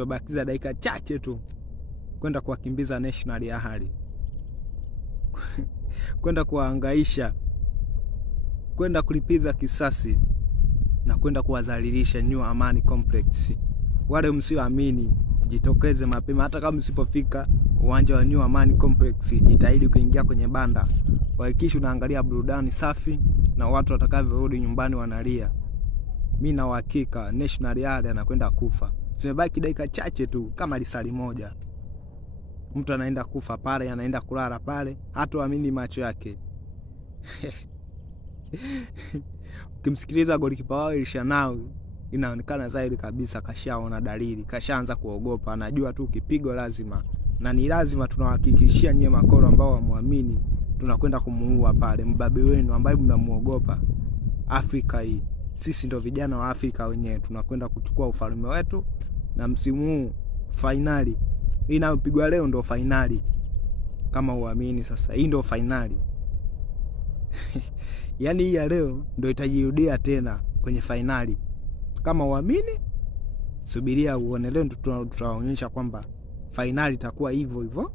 tumebakiza dakika chache tu kwenda kuwakimbiza National ya hali kwenda kuwahangaisha, kwenda kulipiza kisasi na kwenda kuwadhalilisha New Amani Complex. Wale msioamini jitokeze mapema, hata kama msipofika uwanja wa New Amani Complex, jitahidi kuingia kwenye banda. Hakikisha unaangalia burudani safi na watu watakavyorudi nyumbani wanalia. Mimi na uhakika National Yard anakwenda kufa. Tumebaki dakika chache tu, kama lisali moja. Mtu anaenda kufa pale, anaenda kulala pale, hataamini macho yake. Ukimsikiliza golikipa wao Elshanawi, inaonekana zaidi kabisa kashaona dalili, kashaanza kuogopa, anajua tu kipigo lazima. Na ni lazima tunawahakikishia nyie makoro ambao wamuamini, tunakwenda kumuua pale mbabe wenu ambaye mnamuogopa. Afrika hii, sisi ndo vijana wa Afrika wenyewe, tunakwenda kuchukua ufalme wetu. Na msimu huu finali inayopigwa leo ndo finali. Kama uamini sasa, hii ndo finali. Yaani hii ya leo ndo itajirudia tena kwenye finali. Kama uamini, subiria uone leo ndo tutaonyesha kwamba finali itakuwa hivyo hivyo.